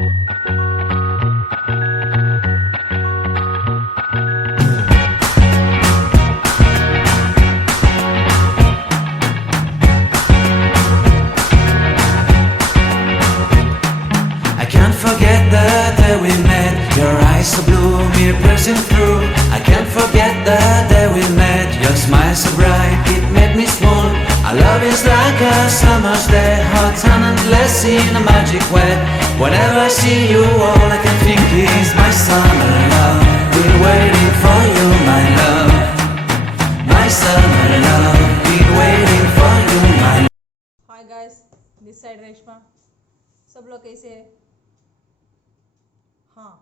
I can't forget the day we met. Your eyes so blue, me piercing through. I can't forget the day we met. Your smile so bright, it made me swoon. Our love is like a summer's day, hot and endless in a magic way. Whenever I see you, all I can think is my summer love. Been waiting for you, my love. My summer love. Been waiting for you, my love. Hi guys, this side Reshma. सब लोग कैसे हैं? हाँ,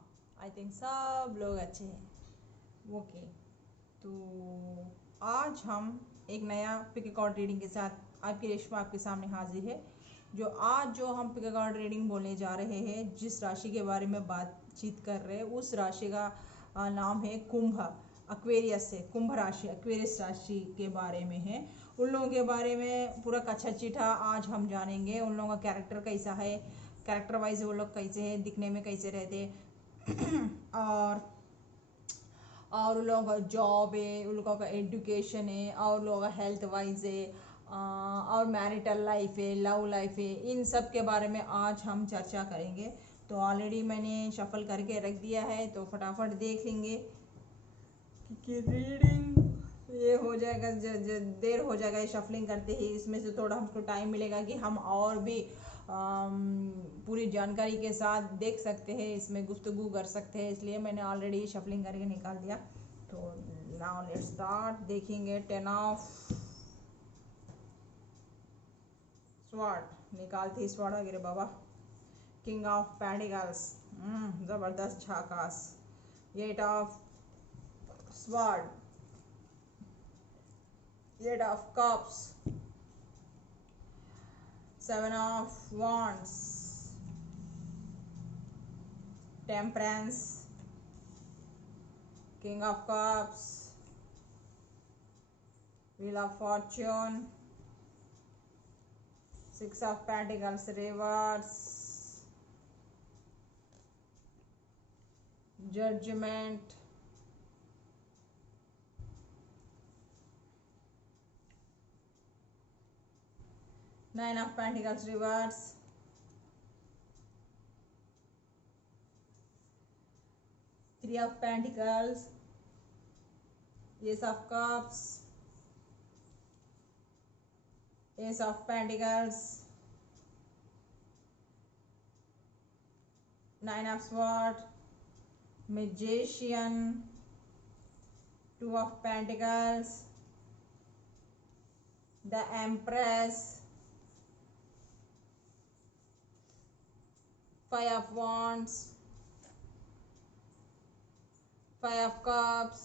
I think सब लोग अच्छे हैं। Okay, तो आज हम एक नया पिक अ कार्ड रीडिंग के साथ आपकी रेशमा आपके सामने हाजिर है। जो हम पिक अ कार्ड रीडिंग बोलने जा रहे हैं, जिस राशि के बारे में बातचीत कर रहे हैं, उस राशि का नाम है कुंभ। एक्वेरियस है, कुंभ राशि, एक्वेरियस राशि के बारे में है। उन लोगों के बारे में पूरा कच्चा चिट्ठा आज हम जानेंगे। उन लोगों का कैरेक्टर कैसा है, कैरेक्टर वाइज वो लोग कैसे हैं, दिखने में कैसे रहते और उन लोगों का जॉब है, उन लोगों का एजुकेशन है, और उन लोगों का हेल्थ वाइज है, और मैरिटल लाइफ है, लव लाइफ है। इन सब के बारे में आज हम चर्चा करेंगे। तो ऑलरेडी मैंने शफल करके रख दिया है, तो फटाफट देख लेंगे कि रीडिंग ये हो जाएगा। देर हो जाएगा ये शफलिंग करते ही। इसमें से थोड़ा हमको टाइम मिलेगा कि हम और भी पूरी जानकारी के साथ देख सकते हैं, इसमें गुफ्तगू कर सकते हैं। इसलिए मैंने ऑलरेडी शफलिंग करके निकाल दिया। तो नाउ लेट्स स्टार्ट। देखेंगे 10 ऑफ स्वॉर्ड, निकालते ही स्वॉर्ड वगैरह बाबा। किंग ऑफ पेंटिकल्स, जबरदस्त Jhakas. 8 of sword, 8 of cups, 7 of wands, temperance, king of cups, wheel of fortune, 6 of pentacles reverse, judgment, 9 of pentacles reverse, 3 of pentacles, ace of cups, ace of pentacles, 9 of swords, magician, 2 of pentacles, the empress, 5 of wands, 5 of cups।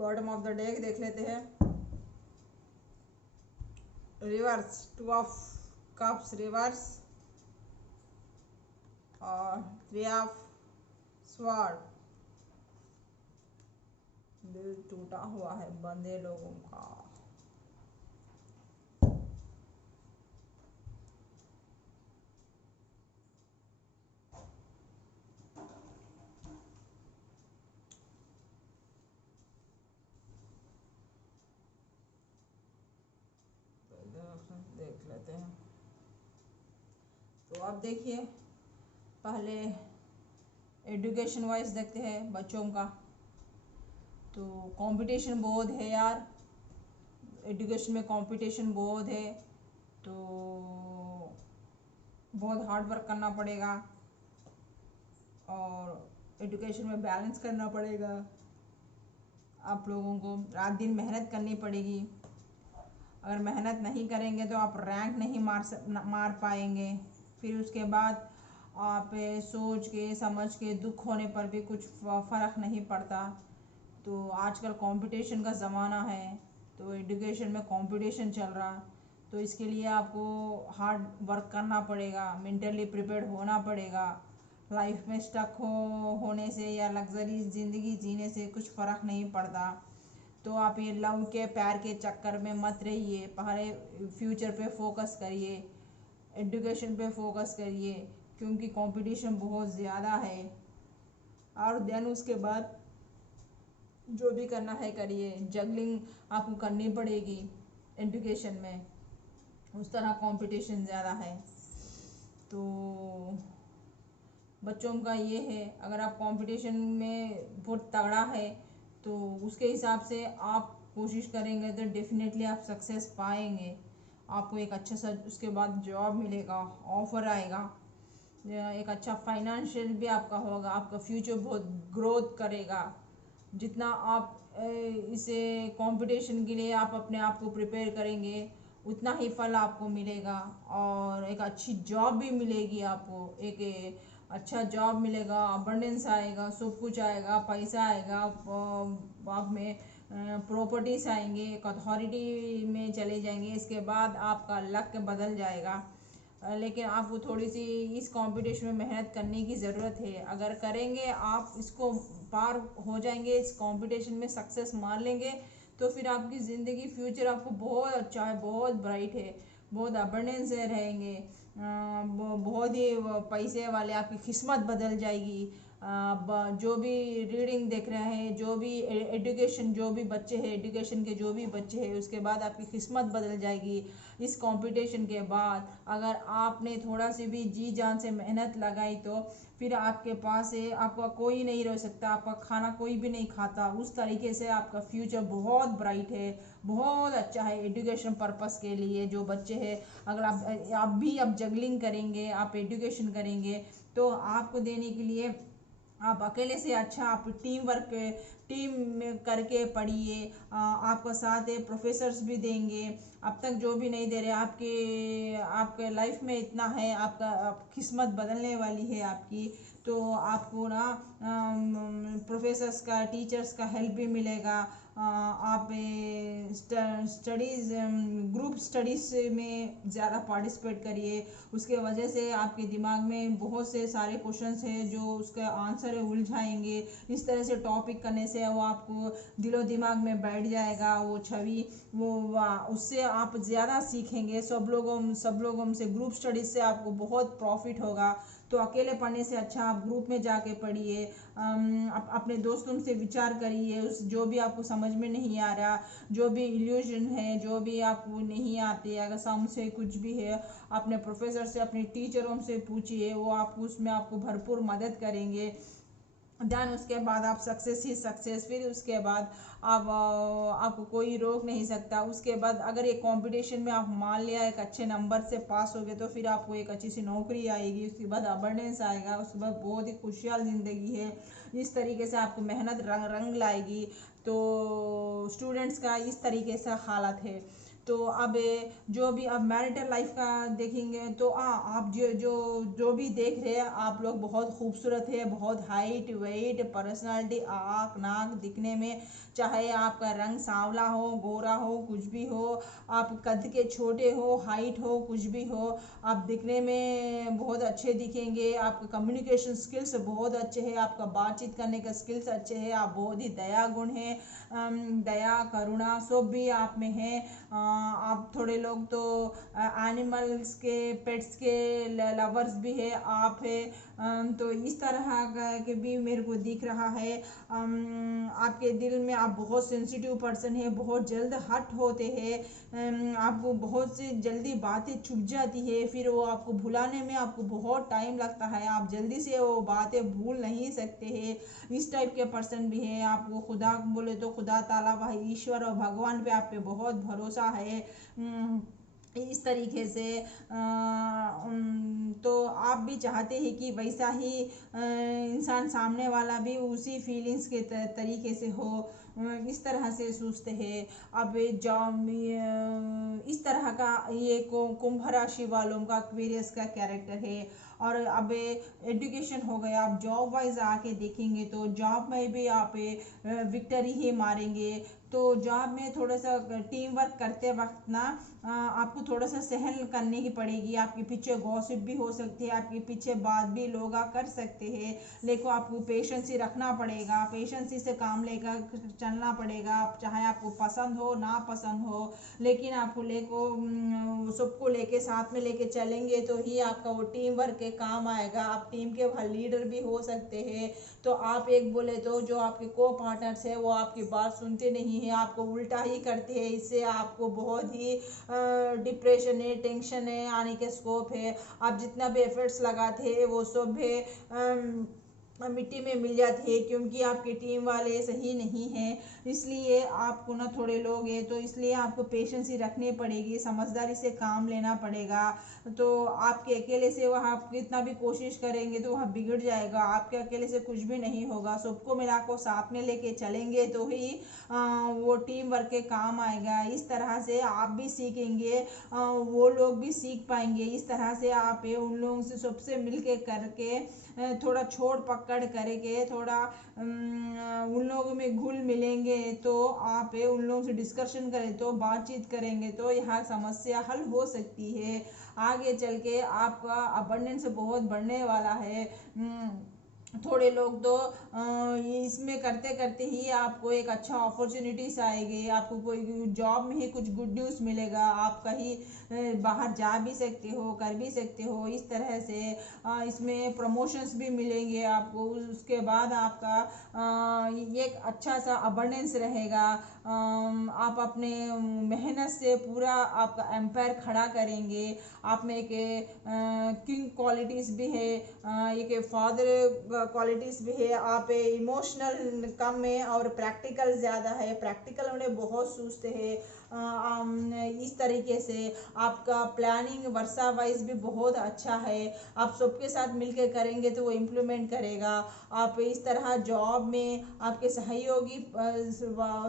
Bottom of the deck देख लेते हैं। Reverse, 2 of cups reverse, और 3 of sword. दिल टूटा हुआ है बंदे लोगों का। देख लेते हैं। तो अब देखिए, पहले एजुकेशन वाइज देखते हैं बच्चों का। तो कंपटीशन बहुत है यार, एजुकेशन में कंपटीशन बहुत है। तो बहुत हार्ड वर्क करना पड़ेगा और एजुकेशन में बैलेंस करना पड़ेगा। आप लोगों को रात दिन मेहनत करनी पड़ेगी। अगर मेहनत नहीं करेंगे तो आप रैंक नहीं मार पाएंगे। फिर उसके बाद आप सोच के समझ के दुख होने पर भी कुछ फ़र्क नहीं पड़ता। तो आजकल कंपटीशन का ज़माना है, तो एजुकेशन में कंपटीशन चल रहा, तो इसके लिए आपको हार्ड वर्क करना पड़ेगा, मेंटली प्रिपेयर्ड होना पड़ेगा। लाइफ में स्टक होने से या लग्जरी ज़िंदगी जीने से कुछ फ़र्क नहीं पड़ता। तो आप ये लव के प्यार के चक्कर में मत रहिए, पहले फ्यूचर पे फोकस करिए। एजुकेशन पे फोकस करिए क्योंकि कंपटीशन बहुत ज़्यादा है। और देन उसके बाद जो भी करना है करिए, जगलिंग आपको करनी पड़ेगी एजुकेशन में, उस तरह कंपटीशन ज़्यादा है। तो बच्चों का ये है, अगर आप कंपटीशन में बहुत तगड़ा है तो उसके हिसाब से आप कोशिश करेंगे तो डेफिनेटली आप सक्सेस पाएंगे। आपको एक अच्छा सा उसके बाद जॉब मिलेगा, ऑफर आएगा, एक अच्छा फाइनेंशियल भी आपका होगा, आपका फ्यूचर बहुत ग्रोथ करेगा। जितना आप इसे कंपटीशन के लिए आप अपने आप को प्रिपेयर करेंगे उतना ही फल आपको मिलेगा और एक अच्छी जॉब भी मिलेगी आपको, एक अच्छा जॉब मिलेगा, अबंडेंस आएगा, सब कुछ आएगा, पैसा आएगा, आप में प्रॉपर्टीज आएंगे, एक अथॉरिटी में चले जाएंगे, इसके बाद आपका लक बदल जाएगा। लेकिन आपको थोड़ी सी इस कंपटीशन में मेहनत करने की ज़रूरत है। अगर करेंगे आप इसको पार हो जाएंगे, इस कंपटीशन में सक्सेस मार लेंगे तो फिर आपकी ज़िंदगी फ्यूचर आपको बहुत अच्छा है, बहुत ब्राइट है, बहुत अबंडेंस से रहेंगे, बहुत ही पैसे वाले, आपकी किस्मत बदल जाएगी। जो भी रीडिंग देख रहे हैं, जो भी एजुकेशन, जो भी बच्चे हैं एजुकेशन के, जो भी बच्चे हैं, उसके बाद आपकी किस्मत बदल जाएगी। इस कंपटीशन के बाद अगर आपने थोड़ा सी भी जी जान से मेहनत लगाई तो फिर आपके पास है, आपका कोई नहीं रह सकता, आपका खाना कोई भी नहीं खाता, उस तरीके से आपका फ्यूचर बहुत ब्राइट है, बहुत अच्छा है एजुकेशन पर्पस के लिए। जो बच्चे हैं, अगर आप भी अब जगलिंग करेंगे, आप एजुकेशन करेंगे तो आपको देने के लिए आप अकेले से अच्छा आप टीम में करके पढ़िए, आपका साथ है प्रोफेसर्स भी देंगे। अब तक जो भी नहीं दे रहे, आपके लाइफ में इतना है, आपका किस्मत बदलने वाली है आपकी, तो आपको ना प्रोफेसर्स का, टीचर्स का हेल्प भी मिलेगा। आप स्टडीज़, ग्रुप स्टडीज़ में ज़्यादा पार्टिसिपेट करिए, उसके वजह से आपके दिमाग में बहुत से सारे क्वेश्चंस हैं जो उसका आंसर है उलझाएंगे। इस तरह से टॉपिक करने से वो आपको दिलो दिमाग में बैठ जाएगा, वो छवि, उससे आप ज़्यादा सीखेंगे। सब लोगों से ग्रुप स्टडीज़ से आपको बहुत प्रॉफिट होगा। तो अकेले पढ़ने से अच्छा आप ग्रुप में जाके पढ़िए, अपने दोस्तों से विचार करिए, उस जो भी आपको समझ में नहीं आ रहा, जो भी इल्यूजन है, जो भी आपको नहीं आते, अगर सम से कुछ भी है, अपने प्रोफेसर से, अपने टीचरों से पूछिए, वो आपको उसमें आपको भरपूर मदद करेंगे। देन उसके बाद आप सक्सेस ही सक्सेस, फिर उसके बाद आपको कोई रोक नहीं सकता। उसके बाद अगर ये कंपटीशन में आप मान लिया एक अच्छे नंबर से पास हो गए तो फिर आपको एक अच्छी सी नौकरी आएगी, उसके बाद अबंडेंस आएगा, उसके बाद बहुत ही खुशहाल ज़िंदगी है। इस तरीके से आपको मेहनत रंग लाएगी। तो स्टूडेंट्स का इस तरीके से हालत है। तो अब जो भी अब मैरिटल लाइफ का देखेंगे तो आप जो भी देख रहे हैं, आप लोग बहुत खूबसूरत है, बहुत हाइट वेट पर्सनालिटी, आँख नाक दिखने में, चाहे आपका रंग सांवला हो, गोरा हो, कुछ भी हो, आप कद के छोटे हो, हाइट हो, कुछ भी हो, आप दिखने में बहुत अच्छे दिखेंगे। आपका कम्युनिकेशन स्किल्स बहुत अच्छे हैं, आपका बातचीत करने का स्किल्स अच्छे हैं, आप बहुत ही दया गुण है, दया करुणा सब भी आप में है। आप थोड़े लोग तो एनिमल्स के, पेट्स के लवर्स भी है आप है। तो इस तरह के भी मेरे को दिख रहा है। आपके दिल में आप बहुत सेंसिटिव पर्सन है, बहुत जल्द हर्ट होते हैं, आपको बहुत सी जल्दी बातें चुभ जाती है, फिर वो आपको भुलाने में आपको बहुत टाइम लगता है, आप जल्दी से वो बातें भूल नहीं सकते हैं। इस टाइप के पर्सन भी है। आपको खुदा बोले तो खुदा ताला भाई ईश्वर और भगवान पे आप पे बहुत भरोसा है। इस तरीके से तो आप भी चाहते हैं कि वैसा ही इंसान सामने वाला भी उसी फीलिंग्स के तरीके से हो, इस तरह से सोचते हैं। अब इस तरह का ये कुंभ राशि वालों का, एक्वेरियस का कैरेक्टर है। और अब एजुकेशन हो गया, आप जॉब वाइज आके देखेंगे तो जॉब में भी आप विक्ट्री ही मारेंगे, तो जॉब में थोड़ा सा टीम वर्क करते वक्त ना आपको थोड़ा सा सहन करने की पड़ेगी। आपके पीछे गॉसिप भी हो सकती है, आपके पीछे बात भी लोग कर सकते हैं, लेकिन आपको पेशेंस ही रखना पड़ेगा, पेशेंस से काम लेकर चलना पड़ेगा। चाहे आपको पसंद हो ना पसंद हो, लेकिन आपको सबको लेके साथ में लेके चलेंगे तो ही आपका वो टीम वर्क के काम आएगा। आप टीम के लीडर भी हो सकते हैं। तो आप एक बोले तो जो आपके को पार्टनर्स है वो आपकी बात सुनते नहीं है, आपको उल्टा ही करते हैं। इससे आपको बहुत ही डिप्रेशन है, टेंशन है आने के स्कोप है। आप जितना भी एफर्ट्स लगाते हैं वो सब है मिट्टी में मिल जाती है, क्योंकि आपके टीम वाले सही नहीं हैं। इसलिए आपको ना थोड़े लोग हैं, तो इसलिए आपको पेशेंस ही रखनी पड़ेगी, समझदारी से काम लेना पड़ेगा। तो आपके अकेले से वह आप कितना भी कोशिश करेंगे तो वह बिगड़ जाएगा। आपके अकेले से कुछ भी नहीं होगा, सबको मिलाकर साथ में लेके चलेंगे तो ही वो टीम वर्क के काम आएगा। इस तरह से आप भी सीखेंगे, वो लोग भी सीख पाएंगे। इस तरह से आप उन लोगों से सबसे मिल के करके थोड़ा छोड़ पकड़ करके थोड़ा उन लोगों में घुल मिलेंगे, तो आप उन लोगों से डिस्कशन करें तो बातचीत करेंगे तो यहाँ समस्या हल हो सकती है। आगे चल के आपका अबंडेंस बहुत बढ़ने वाला है। थोड़े लोग तो इसमें करते करते ही आपको एक अच्छा अपॉर्चुनिटीज आएगी, आपको कोई जॉब में ही कुछ गुड न्यूज़ मिलेगा, आप कहीं बाहर जा भी सकते हो, कर भी सकते हो। इस तरह से इसमें प्रमोशंस भी मिलेंगे आपको। उसके बाद आपका एक अच्छा सा अबंडेंस रहेगा। आप अपने मेहनत से पूरा आपका एम्पायर खड़ा करेंगे। आप में एक किंग क्वालिटीज़ भी है, एक फादर क्वालिटीज़ भी है। आप इमोशनल कम है और प्रैक्टिकल ज़्यादा है, प्रैक्टिकल उन्हें बहुत सोचते हैं। इस तरीके से आपका प्लानिंग वर्षा वाइज भी बहुत अच्छा है। आप सबके साथ मिलकर करेंगे तो वो इम्प्लीमेंट करेगा। आप इस तरह जॉब में आपके सहयोगी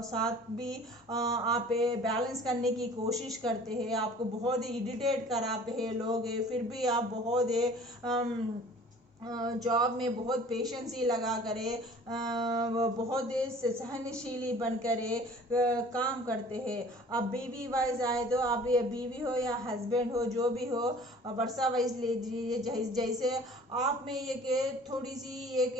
साथ भी आप बैलेंस करने की कोशिश करते हैं। आपको बहुत इरिटेट कराते हैं लोग, फिर भी आप बहुत जॉब में बहुत पेशेंस ही लगा करे, बहुत सहनशीली बन करे काम करते हैं। अब बीवी वाइज आए तो आप ये बीवी हो या हस्बैंड हो, जो भी हो, वर्षा वाइज ले लीजिए। जैसे आप में एक थोड़ी सी एक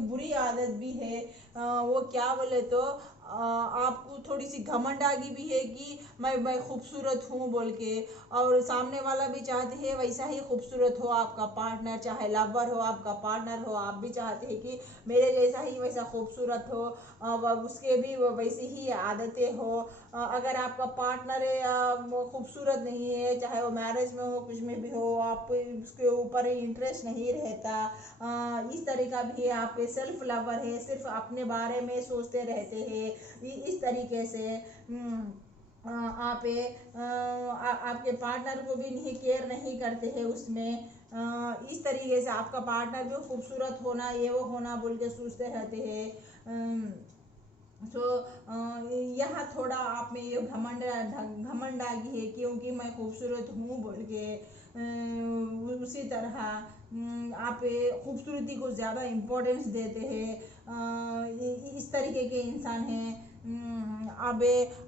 बुरी आदत भी है, वो क्या बोले तो आपको थोड़ी सी घमंड आगी भी है कि मैं खूबसूरत हूँ बोल के, और सामने वाला भी चाहते हैं वैसा ही खूबसूरत हो आपका पार्टनर, चाहे लवर हो आपका पार्टनर हो, आप भी चाहते हैं कि मेरे जैसा ही वैसा खूबसूरत हो, उसके भी वैसी ही आदतें हो। अगर आपका पार्टनर वो खूबसूरत नहीं है, चाहे वो मैरिज में हो कुछ में भी हो, आप उसके ऊपर इंटरेस्ट नहीं रहता, इस तरीका भी है। आप सेल्फ लवर है, सिर्फ अपने बारे में सोचते रहते हैं। इस तरीके से आप आपके पार्टनर को भी नहीं केयर नहीं करते हैं उसमें। इस तरीके से आपका पार्टनर भी खूबसूरत होना, ये वो होना बोल के सोचते रहते हैं। तो यहाँ थोड़ा आप में ये घमंड आ गई है, क्योंकि मैं खूबसूरत हूँ बोल के। उसी तरह आप खूबसूरती को ज़्यादा इम्पोर्टेंस देते हैं। इस तरीके के इंसान हैं। अब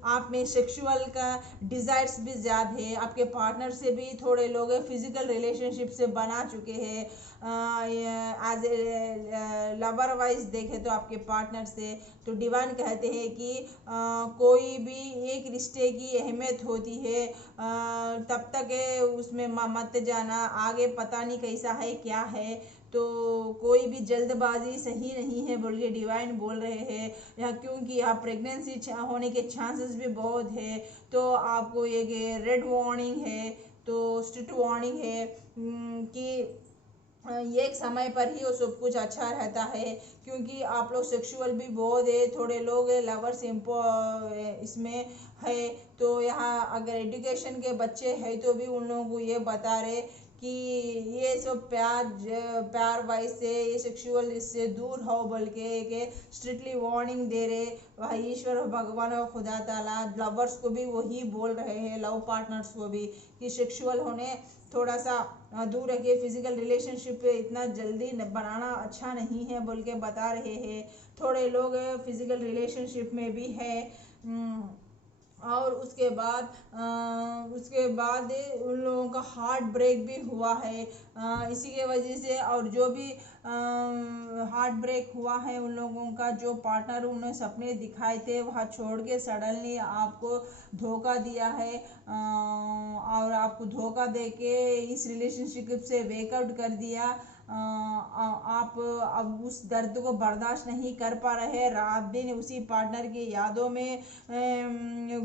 आप में सेक्सुअल का डिज़ायर्स भी ज़्यादा है। आपके पार्टनर से भी थोड़े लोग फिजिकल रिलेशनशिप से बना चुके हैं। एज ए लवर वाइज देखे तो आपके पार्टनर से तो डिवाइन कहते हैं कि कोई भी एक रिश्ते की अहमियत होती है, तब तक उसमें मत जाना, आगे पता नहीं कैसा है क्या है, तो कोई भी जल्दबाजी सही नहीं है बोल के डिवाइन बोल रहे हैं। या क्योंकि आप प्रेगनेंसी होने के चांसेस भी बहुत है, तो आपको एक रेड वार्निंग है, तो स्ट्रिक्ट वार्निंग है कि एक समय पर ही वो सब कुछ अच्छा रहता है, क्योंकि आप लोग सेक्सुअल भी बहुत है, थोड़े लोग लवर्स इसमें है। तो यहाँ अगर एजुकेशन के बच्चे हैं तो भी उन लोगों को ये बता रहे कि ये सब प्यार वाइज से, ये सेक्सुअल इससे दूर हो बोल के स्ट्रिक्टली वार्निंग दे रहे वह ईश्वर और भगवान और खुदा ताला। लवर्स को भी वही बोल रहे हैं, लव पार्टनर्स को भी, कि सेक्सुअल होने थोड़ा सा दूर रखिए, फिजिकल रिलेशनशिप इतना जल्दी बनाना अच्छा नहीं है बोल के बता रहे हैं। थोड़े लोग फिजिकल रिलेशनशिप में भी है और उसके बाद उन लोगों का हार्ट ब्रेक भी हुआ है इसी के वजह से। और जो भी हार्ट ब्रेक हुआ है उन लोगों का, जो पार्टनर उन्हें सपने दिखाए थे वह छोड़ के सडनली आपको धोखा दिया है और आपको धोखा दे के इस रिलेशनशिप से वेकआउट कर दिया। आप अब उस दर्द को बर्दाश्त नहीं कर पा रहे, रात दिन उसी पार्टनर की यादों में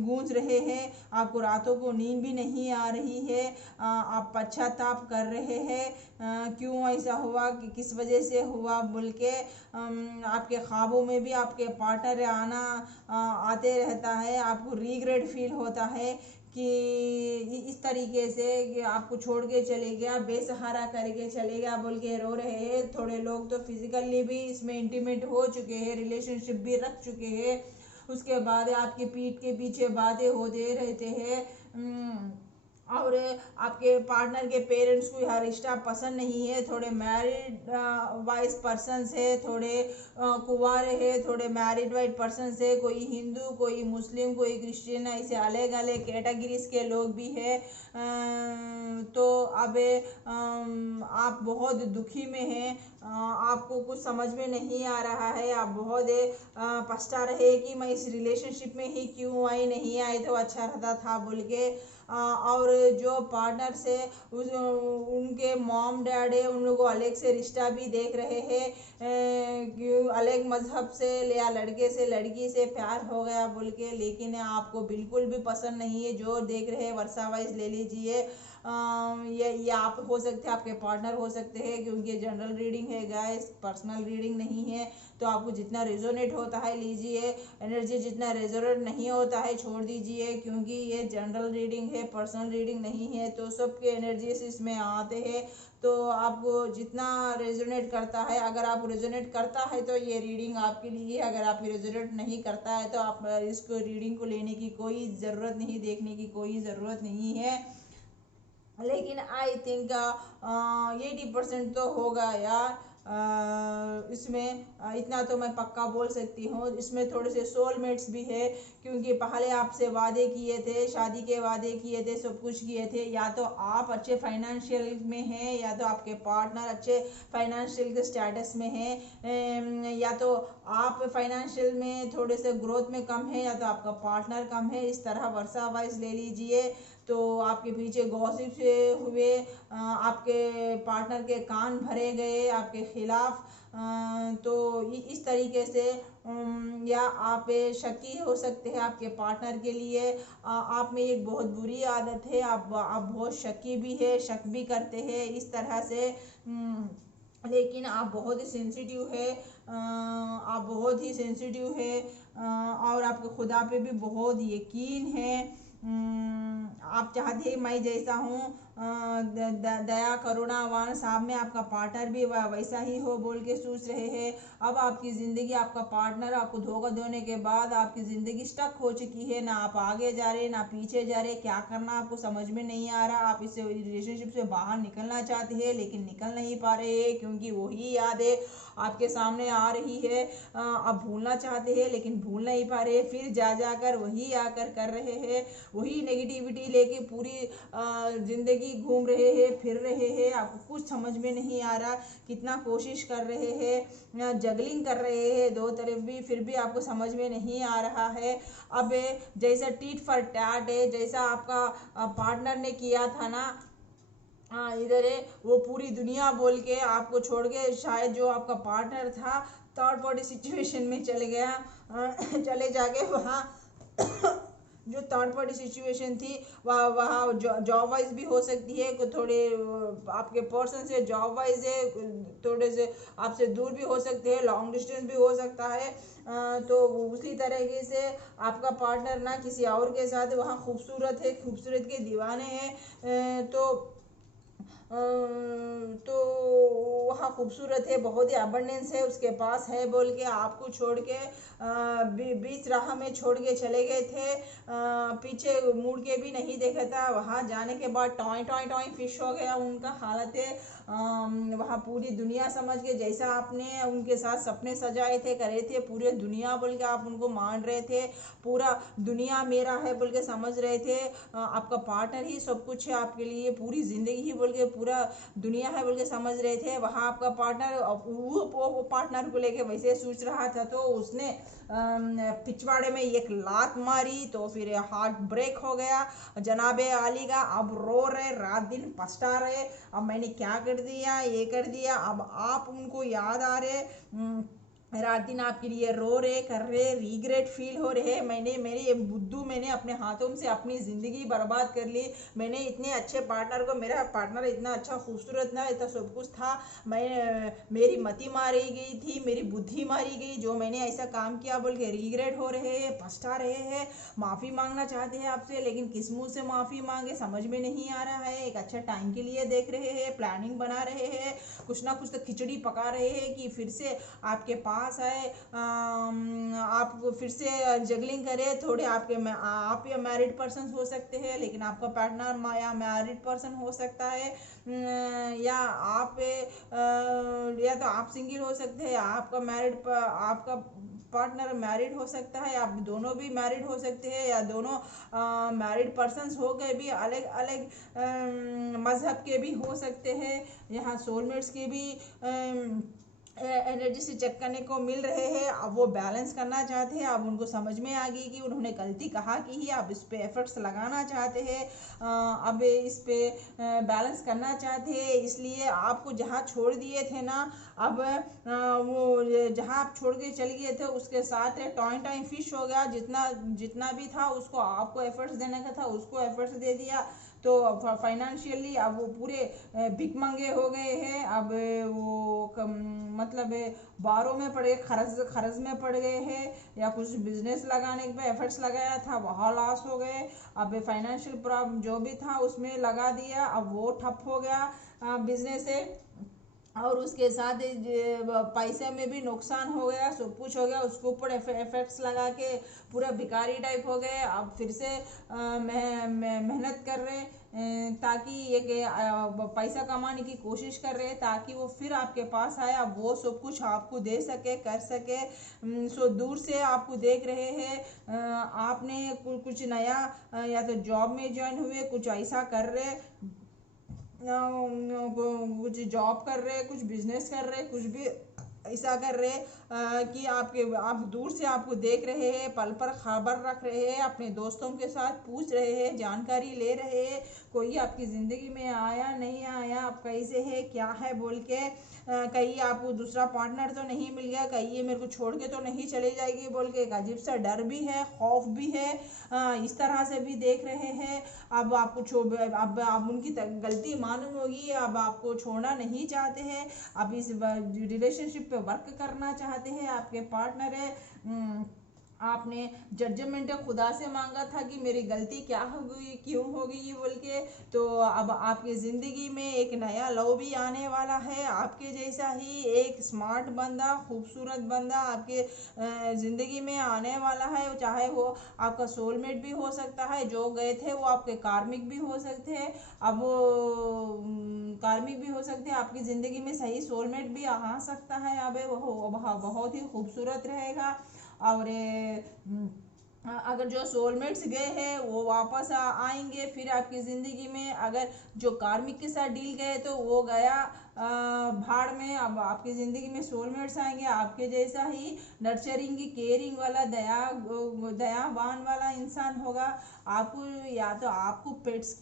गूंज रहे हैं, आपको रातों को नींद भी नहीं आ रही है, आप पश्चाताप कर रहे हैं क्यों ऐसा हुआ, कि किस वजह से हुआ बोल के। आपके ख्वाबों में भी आपके पार्टनर आते रहता है, आपको रिग्रेट फील होता है कि इस तरीके से कि आपको छोड़ के चले गया, बेसहारा करके चले गया बोल के रो रहे हैं। थोड़े लोग तो फिजिकली भी इसमें इंटीमेट हो चुके हैं, रिलेशनशिप भी रख चुके हैं, उसके बाद आपकी पीठ के पीछे बातें होते रहते हैं और आपके पार्टनर के पेरेंट्स को यह रिश्ता पसंद नहीं है। थोड़े मैरिड वाइज पर्सन्स है, थोड़े कुंवारे है, थोड़े मैरिड वाइज पर्सन्स है, कोई हिंदू, कोई मुस्लिम, कोई क्रिश्चियन, ऐसे अलग अलग कैटेगरीज के लोग भी है। तो अब आप बहुत दुखी में हैं, आपको कुछ समझ में नहीं आ रहा है, आप बहुत पछता रहे कि मैं इस रिलेशनशिप में ही क्यों आई, नहीं आई तो अच्छा रहता था बोल के। और जो पार्टनर से उनके मॉम डैड है उन लोगों को अलग से रिश्ता भी देख रहे हैं कि अलग मजहब से या लड़के से लड़की से प्यार हो गया बोल के, लेकिन आपको बिल्कुल भी पसंद नहीं है। जो देख रहे हैं वर्षा वाइज ले लीजिए, ये आप हो सकते हैं, आपके पार्टनर हो सकते हैं, क्योंकि ये जनरल रीडिंग है गाइस, पर्सनल रीडिंग नहीं है। तो आपको जितना रेजोनेट होता है लीजिए, एनर्जी जितना रेजोनेट नहीं होता है छोड़ दीजिए, क्योंकि ये जनरल रीडिंग है, पर्सनल रीडिंग नहीं है। तो सबके एनर्जीज इसमें आते हैं, तो आपको जितना रेजोनेट करता है, अगर आप रेजोनेट करता है तो ये रीडिंग आपके लिए, अगर आप रेजोनेट नहीं करता है तो आप इसको रीडिंग को लेने की कोई ज़रूरत नहीं, देखने की कोई ज़रूरत नहीं है। लेकिन आई थिंक 80% तो होगा यार इसमें, इतना तो मैं पक्का बोल सकती हूँ। इसमें थोड़े से सोलमेट्स भी है, क्योंकि पहले आपसे वादे किए थे, शादी के वादे किए थे, सब कुछ किए थे। या तो आप अच्छे फाइनेंशियल में हैं, या तो आपके पार्टनर अच्छे फाइनेंशियल के स्टेटस में है, या तो आप फाइनेंशियल में थोड़े से ग्रोथ में कम है, या तो आपका पार्टनर कम है। इस तरह वर्षा वाइज ले लीजिए। तो आपके पीछे गॉसिप से हुए, आपके पार्टनर के कान भरे गए आपके खिलाफ, तो इस तरीके से या आप शकी हो सकते हैं आपके पार्टनर के लिए। आप में एक बहुत बुरी आदत है, आप बहुत शकी भी है, शक भी करते हैं इस तरह से। लेकिन आप बहुत ही सेंसिटिव है, आप बहुत ही सेंसिटिव है और आपको खुदा पे भी बहुत यकीन है। आप चाहते हैं मैं जैसा हूँ दया करुणावान साहब में आपका पार्टनर भी वैसा ही हो बोल के सोच रहे हैं। अब आपकी ज़िंदगी, आपका पार्टनर आपको धोखा देने के बाद आपकी ज़िंदगी स्टक हो चुकी है, ना आप आगे जा रहे ना पीछे जा रहे, क्या करना आपको समझ में नहीं आ रहा। आप इस रिलेशनशिप से बाहर निकलना चाहते हैं लेकिन निकल नहीं पा रहे, क्योंकि वही यादें आपके सामने आ रही है। आप भूलना चाहते हैं लेकिन भूल नहीं पा रहे, फिर जा कर वही आकर कर रहे हैं, वही नेगेटिविटी लेके पूरी ज़िंदगी घूम रहे हैं, फिर रहे हैं। आपको कुछ समझ में नहीं आ रहा, कितना कोशिश कर रहे हैं, जगलिंग कर रहे हैं दो तरफ भी, फिर भी आपको समझ में नहीं आ रहा है। अब जैसा टीट फॉर टैट है, जैसा आपका पार्टनर ने किया था ना, इधर है वो पूरी दुनिया बोल के आपको छोड़ के, शायद जो आपका पार्टनर था थर्ड पार्टी सिचुएशन में चले गया, चले जाके वहाँ जो थर्ड पार्टी सिचुएशन थी वहाँ जॉब वाइज भी हो सकती है, थोड़े आपके पर्सन से जॉब वाइज है, थोड़े से आपसे दूर भी हो सकते हैं, लॉन्ग डिस्टेंस भी हो सकता है। तो उसी तरीके से आपका पार्टनर ना किसी और के साथ वहाँ खूबसूरत है, खूबसूरत के दीवाने हैं। तो तो वहाँ खूबसूरत है, बहुत ही अबंडेंस है, उसके पास है बोल के आपको छोड़ के बीच राह में छोड़ के चले गए थे, पीछे मुड़ के भी नहीं देखा था। वहाँ जाने के बाद टॉय टॉय टॉय फिश हो गया उनका हालत है। वहाँ पूरी दुनिया समझ के, जैसा आपने उनके साथ सपने सजाए थे, करे थे, पूरे दुनिया बोल के आप उनको मान रहे थे, पूरा दुनिया मेरा है बोल के समझ रहे थे, आपका पार्टनर ही सब कुछ है आपके लिए, पूरी ज़िंदगी ही बोल के पूरा दुनिया है बोल के समझ रहे थे। वहाँ आपका पार्टनर वो पार्टनर को लेके वैसे सोच रहा था, तो उसने पिछवाड़े में एक लात मारी, तो फिर हार्ट ब्रेक हो गया जनाबे आली का। अब रो रहे, रात दिन पछता रहे, अब मैंने क्या कर दिया, ये कर दिया। अब आप उनको याद आ रहे, रात दिन आपके लिए रो रहे, कर रहे, रिग्रेट फील हो रहे, मैंने मेरे ये बुद्धू, मैंने अपने हाथों से अपनी ज़िंदगी बर्बाद कर ली, मैंने इतने अच्छे पार्टनर को, मेरा पार्टनर इतना अच्छा खूबसूरत ना, इतना सब कुछ था, मैं मेरी मति मारी गई थी, मेरी बुद्धि मारी गई, जो मैंने ऐसा काम किया बोल के रिग्रेट हो रहे हैं, पछता रहे हैं, माफ़ी मांगना चाहते हैं आपसे, लेकिन किस मुँह से माफ़ी मांगे समझ में नहीं आ रहा है। एक अच्छा टाइम के लिए देख रहे हैं, प्लानिंग बना रहे हैं, कुछ ना कुछ तो खिचड़ी पका रहे हैं कि फिर से आपके पास है, आप फिर से जगलिंग करें थोड़े। आप या मैरिड पर्सन हो सकते हैं, लेकिन आपका पार्टनर या मैरिड पर्सन हो सकता है, या आप या तो आप सिंगल हो सकते हैं, या आपका पार्टनर मैरिड हो सकता है, आप दोनों भी मैरिड हो सकते हैं, या दोनों मैरिड पर्सन्स हो गए भी अलग अलग मज़हब के भी हो सकते हैं। यहाँ सोलमेट्स के भी एनर्जी से चेक करने को मिल रहे हैं। अब वो बैलेंस करना चाहते हैं, अब उनको समझ में आ गई कि उन्होंने गलती कहाँ की ही, अब इस पे एफर्ट्स लगाना चाहते हैं, अब इस पे बैलेंस करना चाहते हैं। इसलिए आपको जहाँ छोड़ दिए थे ना, अब वो जहाँ आप छोड़ के चले गए थे उसके साथ टॉय टॉय फिश हो गया, जितना जितना भी था उसको आपको एफर्ट्स देने का था, उसको एफर्ट्स दे दिया, तो फाइनेंशियली अब वो पूरे भिकमंगे हो गए हैं। अब वो मतलब बारों में पड़ गए, खर्च में पड़ गए हैं, या कुछ बिजनेस लगाने पे एफर्ट्स लगाया था वहाँ लॉस हो गए। अब फाइनेंशियल प्रॉब्लम जो भी था उसमें लगा दिया, अब वो ठप हो गया बिजनेस है, और उसके साथ पैसे में भी नुकसान हो गया, सब कुछ हो गया, उसके ऊपर इफेक्ट्स लगा के पूरा भिखारी टाइप हो गए। अब फिर से मेहनत कर रहे ताकि एक पैसा कमाने की कोशिश कर रहे हैं, ताकि वो फिर आपके पास आए, अब वो सब कुछ आपको दे सके, कर सके। सो दूर से आपको देख रहे हैं, आपने कुछ नया या तो जॉब में ज्वाइन हुए, कुछ ऐसा कर रहे, कुछ जॉब कर रहे, कुछ बिजनेस कर रहे, कुछ भी ऐसा कर रहे कि आप दूर से आपको देख रहे हैं, पल पर खबर रख रहे हैं, अपने दोस्तों के साथ पूछ रहे हैं, जानकारी ले रहे हैं, कोई आपकी ज़िंदगी में आया नहीं आया, आप कैसे है क्या है बोल के, कहीं आपको दूसरा पार्टनर तो नहीं मिल गया, कहीं ये मेरे को छोड़ के तो नहीं चले जाएगी बोल के एक अजीब सा डर भी है, खौफ भी है, इस तरह से भी देख रहे हैं। अब आपको अब आप उनकी गलती मालूम होगी, अब आपको छोड़ना नहीं चाहते हैं, अब इस रिलेशनशिप पे वर्क करना चाहते हैं। आपके पार्टनर है, आपने जजमेंट खुदा से मांगा था कि मेरी गलती क्या होगी, क्यों होगी बोल के, तो अब आपकी ज़िंदगी में एक नया लव भी आने वाला है, आपके जैसा ही एक स्मार्ट बंदा, खूबसूरत बंदा आपके ज़िंदगी में आने वाला है। चाहे वो आपका सोलमेट भी हो सकता है, जो गए थे वो आपके कार्मिक भी हो सकते हैं, अब वो कार्मिक भी हो सकते हैं, आपकी ज़िंदगी में सही सोलमेट भी आ सकता है। अब वो बहुत ही खूबसूरत रहेगा। और अगर जो सोलमेट्स गए हैं वो वापस आएंगे फिर आपकी ज़िंदगी में, अगर जो कार्मिक के साथ डील गए तो वो गया भाड़ में। अब आपकी ज़िंदगी में सोलमेट्स आएंगे आपके जैसा ही नर्चरिंग, केयरिंग वाला, दयावान वाला इंसान होगा। आपको या तो आपको पेट्स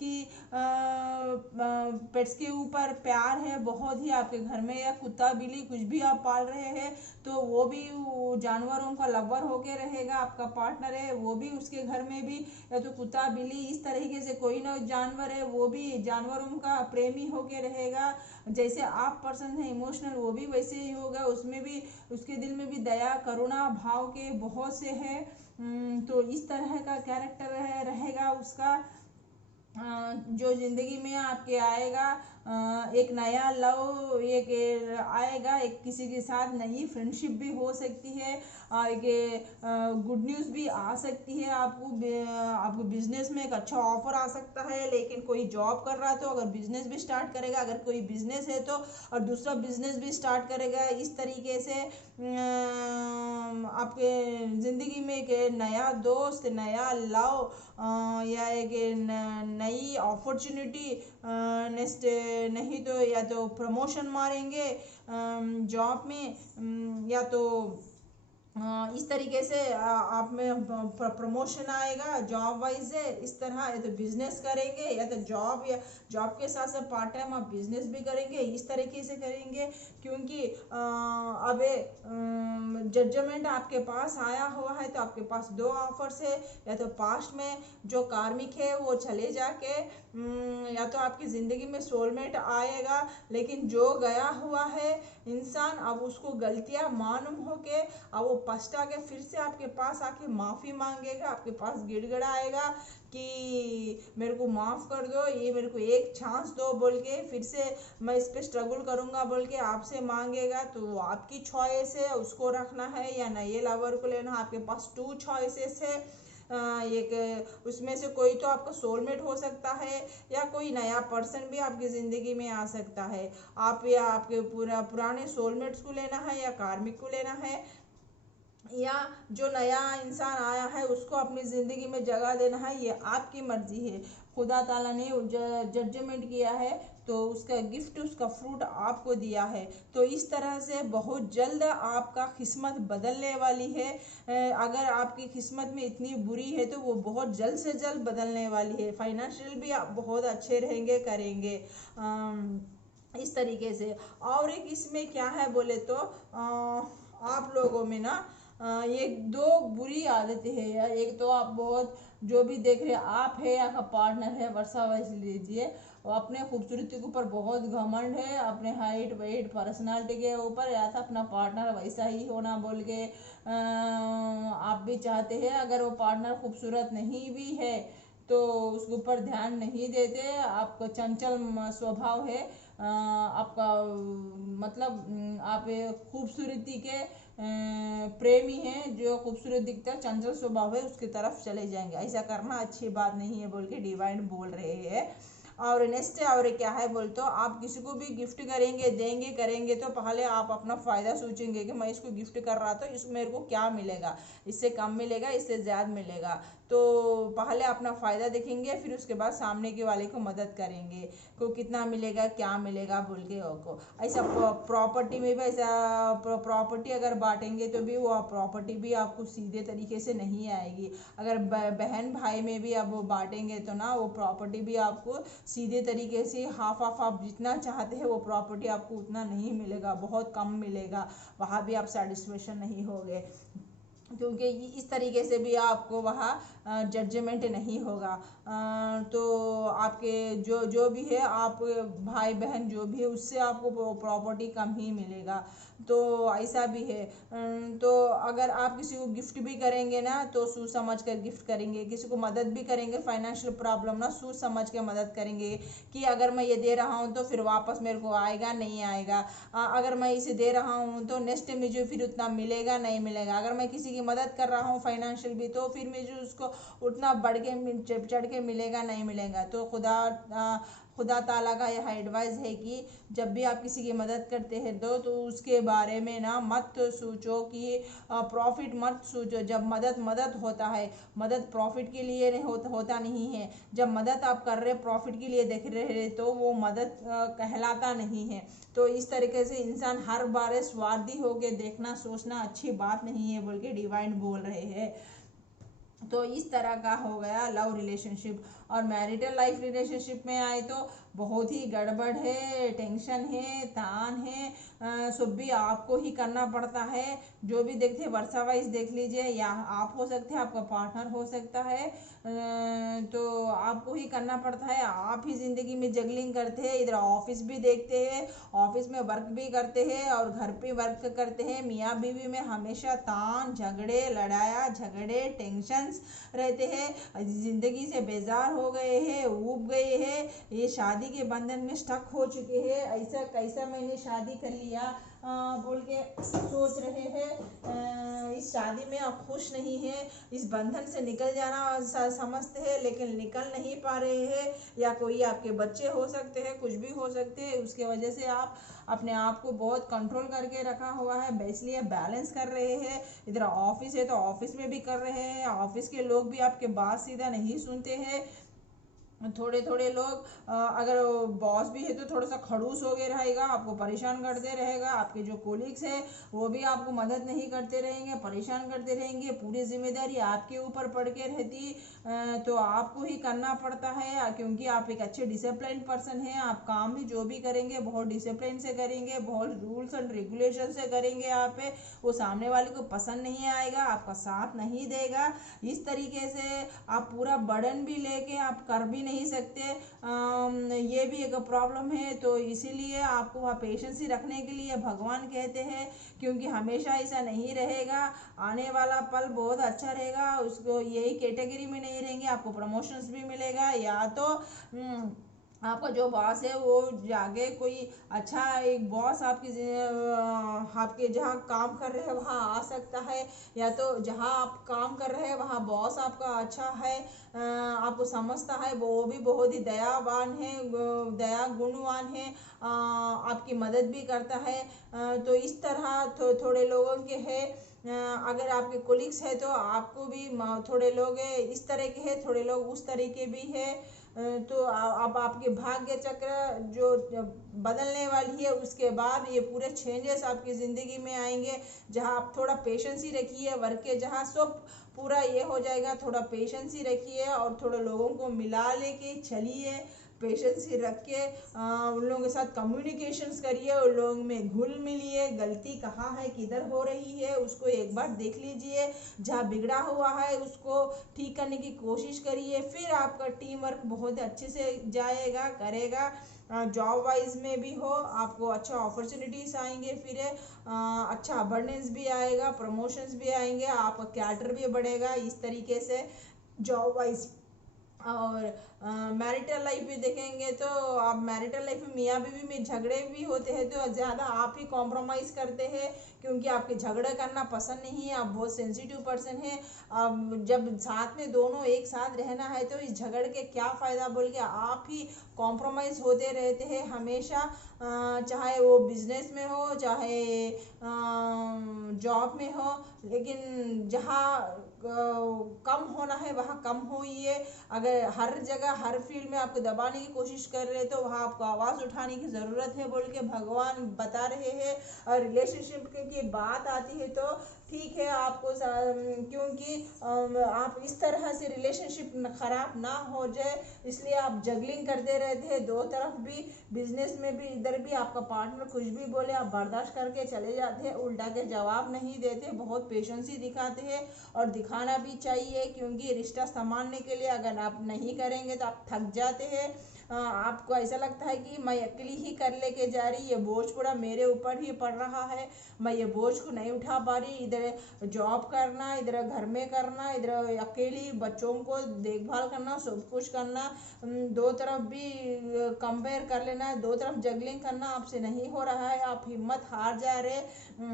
के ऊपर प्यार है बहुत ही, आपके घर में या कुत्ता बिल्ली कुछ भी आप पाल रहे हैं तो वो भी जानवरों का लवर होके रहेगा। आपका पार्टनर है वो भी उसके घर में भी या तो कुत्ता बिल्ली इस तरीके से कोई ना जानवर है, वो भी जानवरों का प्रेमी होके रहेगा। जैसे आप पर्सन है इमोशनल, वो भी वैसे ही होगा, उसमें भी उसके दिल में भी दया करुणा भाव के बहुत से है। तो इस तरह का कैरेक्टर रहेगा उसका, जो ज़िंदगी में आपके आएगा। एक नया लव एक आएगा, एक किसी के साथ नई फ्रेंडशिप भी हो सकती है, एक गुड न्यूज़ भी आ सकती है। आपको बिजनेस में एक अच्छा ऑफर आ सकता है। लेकिन कोई जॉब कर रहा है तो अगर बिजनेस भी स्टार्ट करेगा, अगर कोई बिजनेस है तो और दूसरा बिजनेस भी स्टार्ट करेगा। इस तरीके से आपके ज़िंदगी में एक नया दोस्त, नया लव या एक नई अपॉर्चुनिटी, नेक्स्ट नहीं तो या तो प्रमोशन मारेंगे जॉब में, या तो इस तरीके से आप में प्रमोशन आएगा जॉब वाइज है। इस तरह या तो बिजनेस करेंगे या तो जॉब, या जॉब के साथ साथ पार्ट टाइम आप बिजनेस भी करेंगे। इस तरीके से करेंगे क्योंकि अब जजमेंट आपके पास आया हुआ है तो आपके पास दो ऑफर्स है। या तो पास्ट में जो कार्मिक है वो चले जाके या तो आपकी ज़िंदगी में सोलमेट आएगा, लेकिन जो गया हुआ है इंसान अब उसको गलतियां मालूम होके अब वो पछता के फिर से आपके पास आके माफ़ी मांगेगा, आपके पास गिड़गिड़ाएगा कि मेरे को माफ़ कर दो, ये मेरे को एक चांस दो बोल के, फिर से मैं इस पे स्ट्रगल करूँगा बोल के आपसे मांगेगा। तो आपकी चॉइस है उसको रखना है या नए लवर को लेना। आपके पास 2 चॉइसेस है। एक उसमें से कोई तो आपका सोलमेट हो सकता है या कोई नया पर्सन भी आपकी ज़िंदगी में आ सकता है। आप या आपके पुराने सोलमेट्स को लेना है या कार्मिक को लेना है, या जो नया इंसान आया है उसको अपनी ज़िंदगी में जगह देना है, ये आपकी मर्जी है। खुदा ताला ने जजमेंट किया है तो उसका गिफ्ट, उसका फ्रूट आपको दिया है। तो इस तरह से बहुत जल्द आपका किस्मत बदलने वाली है। अगर आपकी किस्मत में इतनी बुरी है तो वो बहुत जल्द से जल्द बदलने वाली है। फाइनेंशियल भी आप बहुत अच्छे रहेंगे, करेंगे इस तरीके से। और एक इसमें क्या है बोले तो आप लोगों में ना ये 2 बुरी आदतें हैं यार। एक तो आप बहुत जो भी देख रहे आप है या पार्टनर है, वर्षा वाइज लीजिए, वो अपने खूबसूरती के ऊपर बहुत घमंड है, अपने हाइट वेट पर्सनालिटी के ऊपर, या तो अपना पार्टनर वैसा ही होना बोल के आप भी चाहते हैं। अगर वो पार्टनर खूबसूरत नहीं भी है तो उसके ऊपर ध्यान नहीं देते। आपका चंचल स्वभाव है, आपका मतलब आप खूबसूरती के प्रेमी हैं, जो खूबसूरत दिखता है चंचल स्वभाव है उसकी तरफ चले जाएंगे। ऐसा करना अच्छी बात नहीं है बोल के डिवाइन बोल रहे हैं। और नेक्स्ट और क्या है बोल तो आप किसी को भी गिफ्ट करेंगे, देंगे, करेंगे तो पहले आप अपना फ़ायदा सोचेंगे कि मैं इसको गिफ्ट कर रहा तो इसको मेरे को क्या मिलेगा, इससे कम मिलेगा, इससे ज़्यादा मिलेगा। तो पहले अपना फ़ायदा देखेंगे, फिर उसके बाद सामने के वाले को मदद करेंगे को कितना मिलेगा, क्या मिलेगा बोल के को। ऐसा प्रॉपर्टी में भी ऐसा प्रॉपर्टी अगर बांटेंगे तो भी वो प्रॉपर्टी भी आपको सीधे तरीके से नहीं आएगी। अगर बहन भाई में भी आप वो बांटेंगे तो ना वो प्रॉपर्टी भी आपको सीधे तरीके से हाफ हाफ आप जितना चाहते हैं वो प्रॉपर्टी आपको उतना नहीं मिलेगा, बहुत कम मिलेगा। वहाँ भी आप सेटिस्फेक्शन नहीं होगे क्योंकि इस तरीके से भी आपको वहाँ जजमेंट नहीं होगा। तो आपके जो भी है आप भाई बहन जो भी है उससे आपको प्रॉपर्टी कम ही मिलेगा। तो ऐसा भी है। तो अगर आप किसी को गिफ्ट भी करेंगे ना तो सोच समझ कर गिफ्ट करेंगे। किसी को मदद भी करेंगे फाइनेंशियल प्रॉब्लम ना सोच समझ के मदद करेंगे कि अगर मैं ये दे रहा हूँ तो फिर वापस मेरे को आएगा नहीं आएगा। अगर मैं इसे दे रहा हूँ तो नेक्स्ट मुझे फिर उतना मिलेगा नहीं मिलेगा। अगर मैं किसी की मदद कर रहा हूँ फाइनेंशियल भी तो फिर मुझे उसको उतना बढ़ के चढ़ के मिलेगा नहीं मिलेगा। तो खुदा ताला का यह एडवाइस है कि जब भी आप किसी की मदद करते हैं तो उसके बारे में ना मत सोचो कि प्रॉफिट मत सोचो। जब मदद होता है, मदद प्रॉफिट के लिए नहीं होता नहीं है। जब मदद आप कर रहे प्रॉफिट के लिए देख रहे तो वो मदद कहलाता नहीं है। तो इस तरीके से इंसान हर बार स्वार्थी होके देखना सोचना अच्छी बात नहीं है बोल के डिवाइन बोल रहे हैं। तो इस तरह का हो गया लव रिलेशनशिप। और मैरिटल लाइफ रिलेशनशिप में आए तो बहुत ही गड़बड़ है, टेंशन है, तान है, सब भी आपको ही करना पड़ता है। जो भी देखते हैं वर्षा वाइज देख लीजिए, या आप हो सकते हैं, आपका पार्टनर हो सकता है, तो आपको ही करना पड़ता है। आप ही ज़िंदगी में जगलिंग करते हैं, इधर ऑफिस भी देखते हैं, ऑफिस में वर्क भी करते हैं और घर पे वर्क करते हैं। मियाँ बीवी में हमेशा तान झगड़े, लड़ाया झगड़े, टेंशन्स रहते हैं, ज़िंदगी से बेजार हो हो गए हैं, ऊब गए हैं, ये शादी के बंधन में स्टक हो चुके हैं, ऐसा कैसा मैंने शादी कर लिया बोल के सोच रहे हैं। इस शादी में आप खुश नहीं हैं, इस बंधन से निकल जाना समझते हैं लेकिन निकल नहीं पा रहे हैं, या कोई आपके बच्चे हो सकते हैं, कुछ भी हो सकते हैं, उसके वजह से आप अपने आप को बहुत कंट्रोल करके रखा हुआ है, इसलिए बैलेंस कर रहे हैं। इधर ऑफिस है तो ऑफिस में भी कर रहे हैं, ऑफिस के लोग भी आपके बात सीधा नहीं सुनते हैं। थोड़े थोड़े लोग अगर बॉस भी है तो थोड़ा सा खड़ूस हो गया रहेगा, आपको परेशान करते रहेगा। आपके जो कोलीग्स हैं वो भी आपको मदद नहीं करते रहेंगे, परेशान करते रहेंगे, पूरी जिम्मेदारी आपके ऊपर पड़ के रहती, तो आपको ही करना पड़ता है, क्योंकि आप एक अच्छे डिसिप्लिन पर्सन हैं। आप काम भी जो भी करेंगे बहुत डिसिप्लिन से करेंगे, बहुत रूल्स एंड रेगुलेशन से करेंगे। आप पे वो सामने वाले को पसंद नहीं आएगा, आपका साथ नहीं देगा। इस तरीके से आप पूरा बर्डन भी लेके आप कर भी नहीं सकते, ये भी एक प्रॉब्लम है। तो इसीलिए आपको वहाँ पेशेंस ही रखने के लिए भगवान कहते हैं, क्योंकि हमेशा ऐसा नहीं रहेगा, आने वाला पल बहुत अच्छा रहेगा, उसको यही कैटेगरी में नहीं रहेंगे, आपको प्रमोशंस भी मिलेगा, या तो आपका जो बॉस है वो जाके कोई अच्छा एक बॉस आपके जहाँ काम कर रहे हैं वहाँ आ सकता है, या तो जहाँ आप काम कर रहे हैं वहाँ बॉस आपका अच्छा है, आपको समझता है, वो भी बहुत ही दयावान है, दया गुणवान है, आपकी मदद भी करता है। तो इस तरह थोड़े लोगों के है। अगर आपके कोलिग्स है तो आपको भी थोड़े लोग है इस तरह के है, थोड़े लोग उस तरीके भी है। तो अब आपके भाग्य चक्र जो बदलने वाली है, उसके बाद ये पूरे चेंजेस आपकी ज़िंदगी में आएंगे, जहाँ आप थोड़ा पेशेंस ही रखिए, वर्क के जहाँ सब पूरा ये हो जाएगा, थोड़ा पेशेंस ही रखिए और थोड़े लोगों को मिला लेके चलिए, पेशेंस ही रख के उन लोगों के साथ कम्युनिकेशंस करिए, उन लोगों में घुल मिलिए, गलती कहाँ है, किधर हो रही है, उसको एक बार देख लीजिए, जहाँ बिगड़ा हुआ है उसको ठीक करने की कोशिश करिए, फिर आपका टीम वर्क बहुत अच्छे से जाएगा, करेगा। जॉब वाइज में भी हो, आपको अच्छा अपॉर्चुनिटीज़ आएंगे, फिर अच्छा अबंडेंस भी आएगा, प्रमोशंस भी आएंगे, आपका कैरेक्टर भी बढ़ेगा इस तरीके से जॉब वाइज। और मैरिटल लाइफ भी देखेंगे तो आप मैरिटल लाइफ में मियाँ बीवी में झगड़े भी होते हैं तो ज़्यादा आप ही कॉम्प्रोमाइज़ करते हैं, क्योंकि आपके झगड़ा करना पसंद नहीं है, आप बहुत सेंसिटिव पर्सन हैं। अब जब साथ में दोनों एक साथ रहना है तो इस झगड़ के क्या फ़ायदा बोल के आप ही कॉम्प्रोमाइज़ होते रहते हैं हमेशा, चाहे वो बिजनेस में हो, चाहे जॉब में हो, लेकिन जहाँ कम होना है वहाँ कम होइए। अगर हर जगह हर फील्ड में आपको दबाने की कोशिश कर रहे हैं तो वहाँ आपको आवाज़ उठाने की ज़रूरत है बोल के भगवान बता रहे हैं। और रिलेशनशिप की बात आती है तो ठीक है आपको क्योंकि आप इस तरह से रिलेशनशिप ख़राब ना हो जाए, इसलिए आप जगलिंग करते रहते हैं दो तरफ भी, बिजनेस में भी, इधर भी आपका पार्टनर कुछ भी बोले आप बर्दाश्त करके चले जाते हैं, उल्टा के जवाब नहीं देते, बहुत पेशेंस ही दिखाते हैं और दिखाना भी चाहिए, क्योंकि रिश्ता संभालने के लिए अगर आप नहीं करेंगे तो आप थक जाते हैं। आपको ऐसा लगता है कि मैं अकेली ही कर लेके जा रही, ये बोझ पूरा मेरे ऊपर ही पड़ रहा है, मैं ये बोझ को नहीं उठा पा रही, इधर जॉब करना, इधर घर में करना, इधर अकेली बच्चों को देखभाल करना, सब कुछ करना, दो तरफ भी कंपेयर कर लेना है, दो तरफ जगलिंग करना आपसे नहीं हो रहा है, आप हिम्मत हार जा रहे।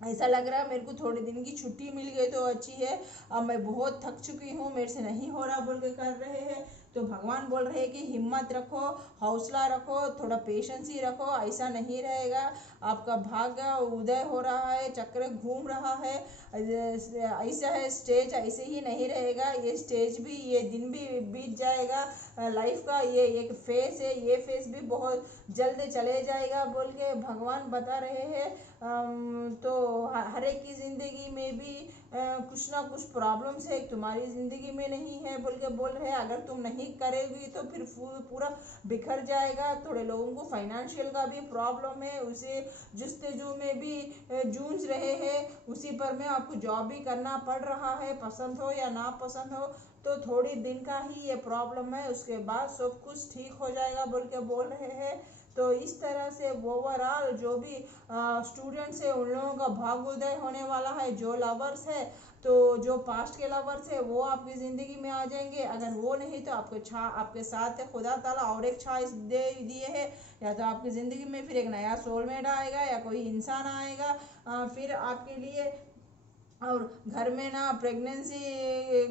ऐसा लग रहा है मेरे को थोड़े दिन की छुट्टी मिल गई तो अच्छी है, अब मैं बहुत थक चुकी हूँ, मेरे से नहीं हो रहा बोल के कर रहे हैं। तो भगवान बोल रहे हैं कि हिम्मत रखो, हौसला रखो, थोड़ा पेशेंस ही रखो, ऐसा नहीं रहेगा। आपका भाग्य उदय हो रहा है, चक्र घूम रहा है, ऐसा है स्टेज ऐसे ही नहीं रहेगा, ये स्टेज भी, ये दिन भी बीत जाएगा, लाइफ का ये एक फेस है, ये फेस भी बहुत जल्द चले जाएगा बोल के भगवान बता रहे हैं। तो हर एक की ज़िंदगी में भी कुछ ना कुछ प्रॉब्लम्स है, तुम्हारी ज़िंदगी में नहीं है बोल के बोल रहे हैं, अगर तुम नहीं करेगी तो फिर पूरा बिखर जाएगा। थोड़े लोगों को फाइनेंशियल का भी प्रॉब्लम है, उसे जस्तजू में भी जूझ रहे हैं, उसी पर में आपको जॉब भी करना पड़ रहा है, पसंद हो या ना पसंद हो, तो थोड़ी दिन का ही ये प्रॉब्लम है, उसके बाद सब कुछ ठीक हो जाएगा बोल के बोल रहे हैं। तो इस तरह से ओवरऑल जो भी स्टूडेंट्स है उन लोगों का भाग्योदय होने वाला है। जो लवर्स है तो जो पास्ट के लवर्स है वो आपकी ज़िंदगी में आ जाएंगे, अगर वो नहीं तो आपके साथ है खुदा ताला और एक चॉइस दे दिए है, या तो आपकी ज़िंदगी में फिर एक नया सोलमेट आएगा या कोई इंसान आएगा फिर आपके लिए। और घर में ना प्रेगनेंसी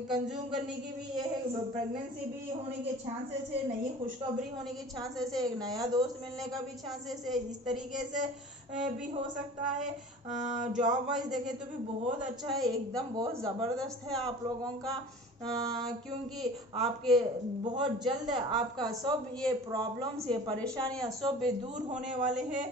कंज्यूम करने की भी ये है, प्रेगनेंसी भी होने के चांसेस है, नई खुशखबरी होने के चांसेस है, एक नया दोस्त मिलने का भी चांसेस है, इस तरीके से भी हो सकता है। जॉब वाइज देखें तो भी बहुत अच्छा है, एकदम बहुत ज़बरदस्त है आप लोगों का, क्योंकि आपके बहुत जल्द आपका सब ये प्रॉब्लम्स ये परेशानियां सब भी दूर होने वाले हैं,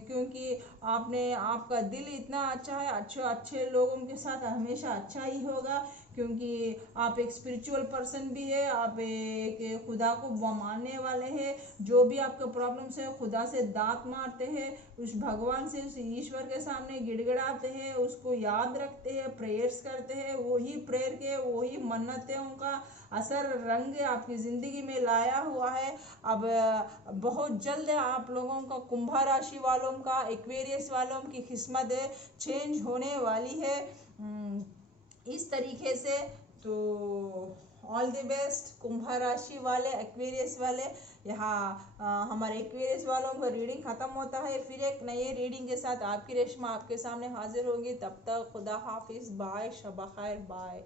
क्योंकि आपका दिल इतना अच्छा है, अच्छे अच्छे लोगों के साथ हमेशा अच्छा ही होगा, क्योंकि आप एक स्पिरिचुअल पर्सन भी है, आप एक खुदा को मानने वाले हैं। जो भी आपके प्रॉब्लम्स है खुदा से दांत मारते हैं, उस भगवान से उस ईश्वर के सामने गिड़गिड़ाते हैं, उसको याद रखते हैं, प्रेयर्स करते हैं, वही प्रेयर के वही मन्नतें का असर रंग आपकी ज़िंदगी में लाया हुआ है। अब बहुत जल्द आप लोगों का कुंभ राशि वालों का एक्वेरियस वालों की किस्मत चेंज होने वाली है इस तरीके से। तो ऑल द बेस्ट कुंभ राशि वाले एक्वेरियस वाले। यहाँ हमारे एक्वेरियस वालों का रीडिंग ख़त्म होता है, फिर एक नए रीडिंग के साथ आपकी रेशमा आपके सामने हाजिर होगी। तब तक खुदा हाफिज़, बाय, शब खैर, बाय।